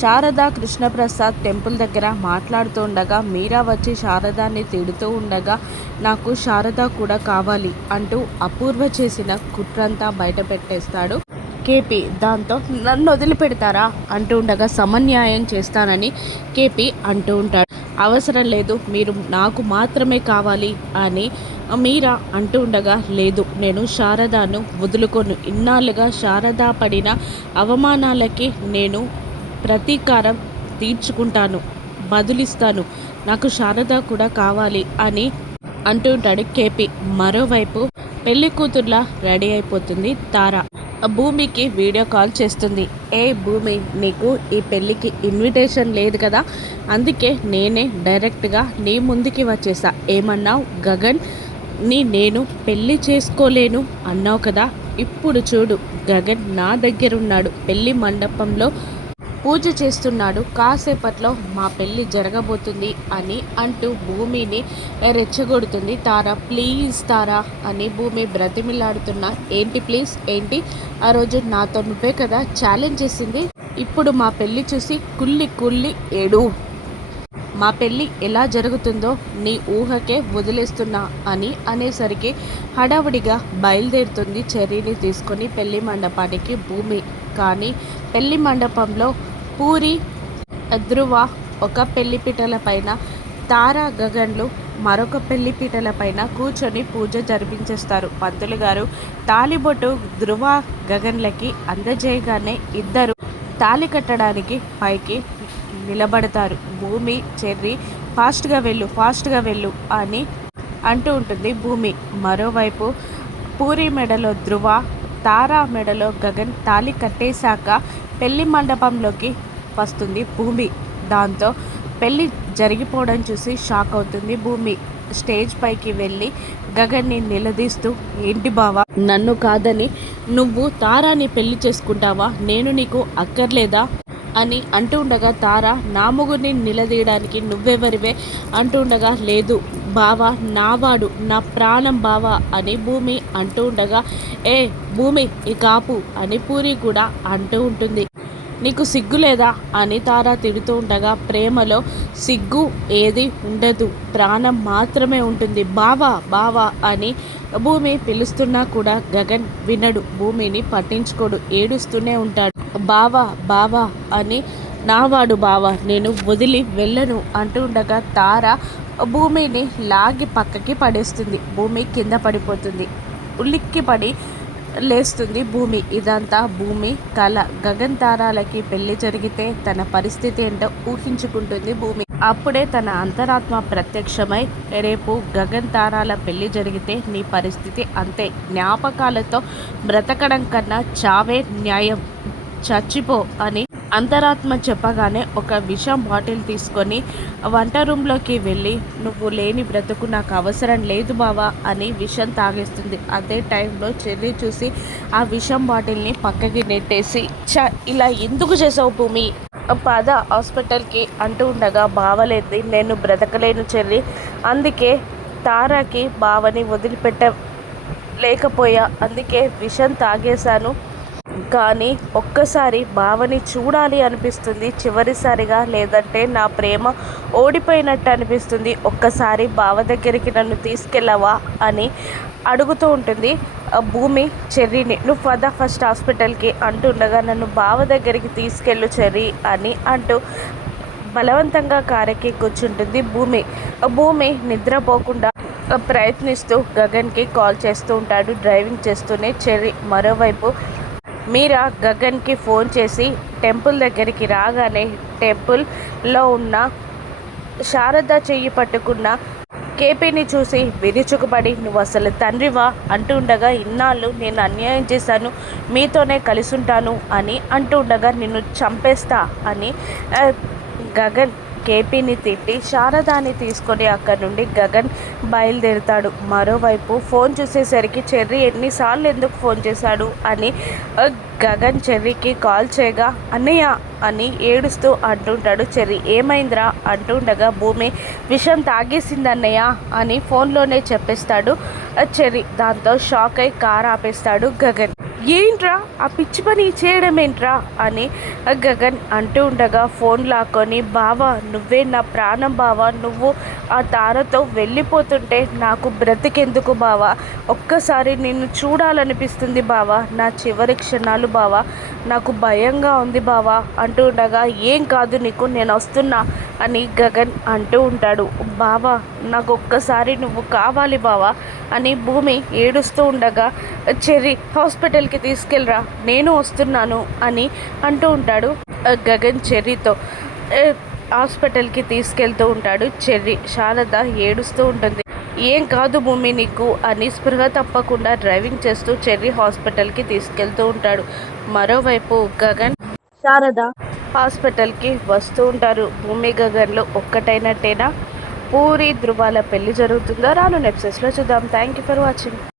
Sharada Krishnaprasad temple దగ్గర మాట్లాడుతుండగా మీరా వచ్చి శారదాన్ని తిడుతూ ఉండగా నాకు శారద కూడా కావాలి అంటూ అపూర్వ చేసిన కుట్రంతా బయట పెట్టేస్తాడు కేపీ. దాంతో నన్ను వదిలిపెడతారా అంటూ ఉండగా సమన్యాయం చేస్తానని కేపీ అంటూ ఉంటాడు. అవసరం లేదు, మీరు నాకు మాత్రమే కావాలి అని మీరా అంటూ ఉండగా లేదు, నేను శారదాను వదులుకోను. ఇన్నాళ్ళుగా శారద పడిన అవమానాలకి నేను ప్రతీకారం తీర్చుకుంటాను, బదులిస్తాను. నాకు శారద కూడా కావాలి అని అంటూ ఉంటాడు కేపీ. మరోవైపు పెళ్లి కూతుర్లా రెడీ అయిపోతుంది తార. భూమికి వీడియో కాల్ చేస్తుంది. ఏ భూమి, నీకు ఈ పెళ్ళికి ఇన్విటేషన్ లేదు కదా, అందుకే నేనే డైరెక్ట్గా నీ ముందుకి వచ్చేసా. ఏమన్నావు? గగన్ ని నేను పెళ్ళి చేసుకోలేను అన్నావు కదా, ఇప్పుడు చూడు గగన్ నా దగ్గరున్నాడు, పెళ్ళి మండపంలో పూజ చేస్తున్నాడు, కాసేపట్లో మా పెళ్ళి జరగబోతుంది అని అంటూ భూమిని రెచ్చగొడుతుంది తార. ప్లీజ్ తారా అని భూమి బ్రతిమిలాడుతున్నా. ఏంటి ప్లీజ్ ఏంటి? ఆ రోజు నాతో నువ్వే కదా ఛాలెంజ్ చేసింది, ఇప్పుడు మా పెళ్ళి చూసి కుళ్ళి కుళ్ళి ఏడు. మా పెళ్ళి ఎలా జరుగుతుందో నీ ఊహకే వదిలేస్తున్నా అని అనేసరికి హడావుడిగా బయలుదేరుతుంది చెర్రీని తీసుకొని పెళ్లి మండపానికి భూమి. కానీ పెళ్లి మండపంలో పూరి, ధ్రువ ఒక పెళ్లిపీటల పైన, తారా, గగన్లు మరొక పెళ్లిపీటల పైన కూర్చొని పూజ జరిపించేస్తారు. పంతులు గారు తాలిబొట్టు ధ్రువ, గగన్లకి అందజేయగానే ఇద్దరు తాళి కట్టడానికి పైకి నిలబడతారు. భూమి చెర్రీ ఫాస్ట్గా వెళ్ళు అని అంటూ ఉంటుంది భూమి. మరోవైపు పూరి మెడలో ధ్రువ, తారా మెడలో గగన్ తాళి కట్టేశాక పెళ్లి మండపంలోకి వస్తుంది భూమి. దాంతో పెళ్ళి జరిగిపోవడం చూసి షాక్ అవుతుంది భూమి. స్టేజ్ పైకి వెళ్ళి గగన్ని నిలదీస్తూ, ఏంటి బావా, నన్ను కాదని నువ్వు తారాని పెళ్లి చేసుకుంటావా? నేను నీకు అక్కర్లేదా అని అంటూ ఉండగా తార నా మొగుడిని నిలదీయడానికి నువ్వెవరివే అంటూ ఉండగా, లేదు బావా నావాడు, నా ప్రాణం బావా అని భూమి అంటూ ఉండగా, ఏ భూమి ఈ కాపు అని పూరి కూడా అంటూ ఉంటుంది. నీకు సిగ్గు లేదా అని తార తిడుతూ ఉండగా, ప్రేమలో సిగ్గు ఏది ఉండదు, ప్రాణం మాత్రమే ఉంటుంది బావా బావా అని భూమి పిలుస్తున్నా కూడా గగన్ వినడు, భూమిని పట్టించుకోడు, ఏడుస్తూనే ఉంటాడు. బావా బావా అని, నావాడు బావా, నేను వదిలి వెళ్ళను అంటూ ఉండగా తార భూమిని లాగి పక్కకి పడేస్తుంది. భూమి కింద పడిపోతుంది. ఉలిక్కి పడి లేస్తుంది భూమి. ఇదంతా భూమి కళ. గగన్ తారాలకి పెళ్లి జరిగితే తన పరిస్థితి ఏంటో ఊహించుకుంటుంది భూమి. అప్పుడే తన అంతరాత్మ ప్రత్యక్షమై, రేపు గగన్ తారాల పెళ్లి జరిగితే నీ పరిస్థితి అంతే, జ్ఞాపకాలతో బ్రతకడం కన్నా చావే న్యాయం, చచ్చిపో అని అంతరాత్మ చెప్పగానే ఒక విషం బాటిల్ తీసుకొని వంట రూమ్లోకి వెళ్ళి, నువ్వు లేని బ్రతుకు నాకు అవసరం లేదు బావా అని విషం తాగేస్తుంది. అదే టైంలో చెర్రీ చూసి ఆ విషం బాటిల్ని పక్కకి నెట్టేసి, ఇలా ఎందుకు చేసావు భూమి, పద హాస్పిటల్కి అంటూ ఉండగా, బావలేంది నేను బ్రతకలేను చెర్రీ, అందుకే తారాకి బావని వదిలిపెట్టలేకపోయా, అందుకే విషం తాగేశాను, కానీ ఒక్కసారి బావని చూడాలి అనిపిస్తుంది చివరిసారిగా, లేదంటే నా ప్రేమ ఓడిపోయినట్టు అనిపిస్తుంది, ఒక్కసారి బావ దగ్గరికి నన్ను తీసుకెళ్ళవా అని అడుగుతూ ఉంటుంది భూమి చెర్రీని. నువ్వు పద ఫస్ట్ హాస్పిటల్కి అంటుండగా, నన్ను బావ దగ్గరికి తీసుకెళ్ళు చెర్రీ అని అంటూ బలవంతంగా కారెక్కి కూర్చుంటుంది భూమి. భూమి నిద్రపోకుండా ప్రయత్నిస్తూ గగన్కి కాల్ చేస్తూ ఉంటాడు డ్రైవింగ్ చేస్తూనే చెర్రీ. మరోవైపు మీరా గగన్కి ఫోన్ చేసి టెంపుల్ దగ్గరికి రాగానే టెంపుల్లో ఉన్న శారద చెయ్యి పట్టుకున్న కేపీని చూసి విరుచుకుపడి, నువ్వు అసలు తండ్రివా అంటూ ఉండగా, ఇన్నాళ్ళు నేను అన్యాయం చేశాను, మీతోనే కలిసి ఉంటాను అని అంటూ ఉండగా, నిన్ను చంపేస్తా అని గగన్ కేపీని తిట్టి శారదాని తీసుకొని అక్కడి నుండి గగన్ బయలుదేరుతాడు. మరోవైపు ఫోన్ చూసేసరికి చెర్రీ ఎన్నిసార్లు ఎందుకు ఫోన్ చేశాడు అని గగన్ చెర్రీకి కాల్ చేయగా, అన్నయ్య అని ఏడుస్తూ అంటుంటాడు చెర్రీ. ఏమైందిరా అంటూ ఉండగా, భూమి విషం తాగేసింది అన్నయ్య అని ఫోన్లోనే చెప్పేస్తాడు చెర్రీ. దాంతో షాక్ అయి కారు ఆపేస్తాడు గగన్. ఏంట్రా ఆ పిచ్చి పని చేయడం ఏంట్రా అని గగన్ అంటూ ఉండగా ఫోన్ లాక్కొని బావా నువ్వే నా ప్రాణం బావా, నువ్వు ఆ తారతో వెళ్ళిపోతుంటే నాకు బ్రతికెందుకు బావా, ఒక్కసారి నిన్ను చూడాలనిపిస్తుంది బావా, నా చివరి క్షణాలు బావా, నాకు భయంగా ఉంది బావా అంటూ ఉండగా ఏం కాదు నీకు, నేను వస్తున్నా అని గగన్ అంటూ ఉంటాడు. బావా నాకు ఒక్కసారి నువ్వు కావాలి బావా అని భూమి ఏడుస్తూ ఉండగా చెర్రీ హాస్పిటల్కి తీసుకెళ్ళరా నేను వస్తున్నాను అని అంటూ ఉంటాడు గగన్ చెర్రీతో. "ఏ, హాస్పిటల్కి తీసుకెళ్తూ ఉంటాడు చెర్రీ. శారద ఏడుస్తూ ఉంటుంది. ఏం కాదు భూమి నీకు అని స్పృహ తప్పకుండా డ్రైవింగ్ చేస్తూ చెర్రీ హాస్పిటల్కి తీసుకెళ్తూ ఉంటాడు. మరోవైపు గగన్ శారద హాస్పిటల్కి వస్తూ ఉంటారు. భూమి గగన్లు ఒక్కటైనట్టేనా? పూరి ధృవాల పెళ్లి జరుగుతుందో రాను ఎపిసోడ్స్లో చూద్దాం. Thank you for watching.